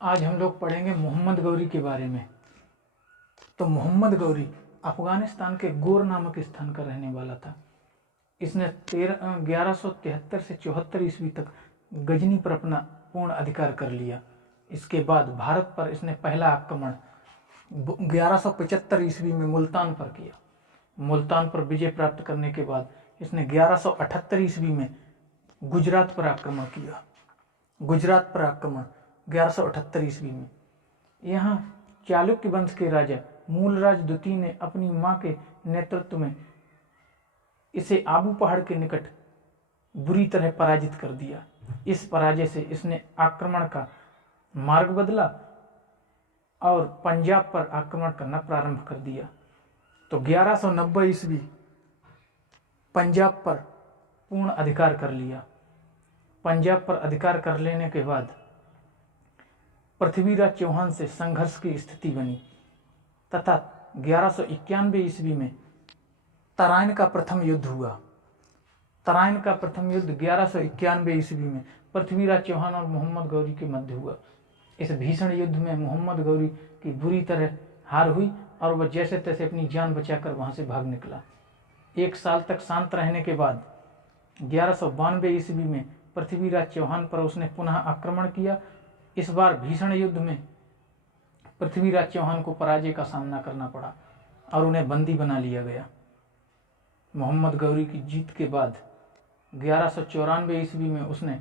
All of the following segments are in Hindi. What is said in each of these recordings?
आज हम लोग पढ़ेंगे मोहम्मद गौरी के बारे में। तो मोहम्मद गौरी अफगानिस्तान के गोर नामक स्थान का रहने वाला था। इसने 1173 से 74 ईस्वी तक गजनी पर अपना पूर्ण अधिकार कर लिया। इसके बाद भारत पर इसने पहला आक्रमण 1175 ईस्वी में मुल्तान पर किया। मुल्तान पर विजय प्राप्त करने के बाद इसने 1178 ईस्वी में गुजरात पर आक्रमण किया। गुजरात पर आक्रमण 1178 ईस्वी में। यहाँ चालुक्य वंश के राजा मूलराज द्वितीय ने अपनी मां के नेतृत्व में इसे आबू पहाड़ के निकट बुरी तरह पराजित कर दिया। इस पराजय से इसने आक्रमण का मार्ग बदला और पंजाब पर आक्रमण करना प्रारंभ कर दिया। तो 1190 ईस्वी पंजाब पर पूर्ण अधिकार कर लिया। पंजाब पर अधिकार कर लेने के बाद पृथ्वीराज चौहान से संघर्ष की स्थिति बनी तथा 1191 ईस्वी में तराइन का प्रथम युद्ध हुआ। तराइन का प्रथम युद्ध 1191 ईस्वी में पृथ्वीराज चौहान और मोहम्मद गौरी के मध्य हुआ। इस भीषण युद्ध में मोहम्मद गौरी की बुरी तरह हार हुई और वह जैसे तैसे अपनी जान बचाकर वहां से भाग निकला। एक साल तक शांत रहने के बाद 1192 ईस्वी में पृथ्वीराज चौहान पर उसने पुनः आक्रमण किया। इस बार भीषण युद्ध में पृथ्वीराज चौहान को पराजय का सामना करना पड़ा और उन्हें बंदी बना लिया गया। मोहम्मद गौरी की जीत के बाद 1194 ईस्वी में उसने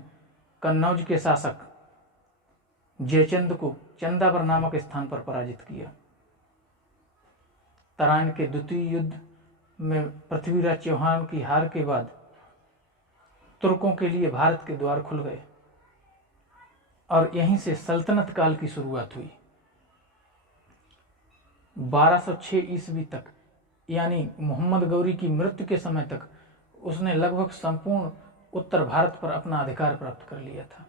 कन्नौज के शासक जयचंद को चंदावर नामक स्थान पर पराजित किया। तराइन के द्वितीय युद्ध में पृथ्वीराज चौहान की हार के बाद तुर्कों के लिए भारत के द्वार खुल गए और यहीं से सल्तनत काल की शुरुआत हुई। 1206 ईस्वी तक यानी मोहम्मद गौरी की मृत्यु के समय तक उसने लगभग संपूर्ण उत्तर भारत पर अपना अधिकार प्राप्त कर लिया था।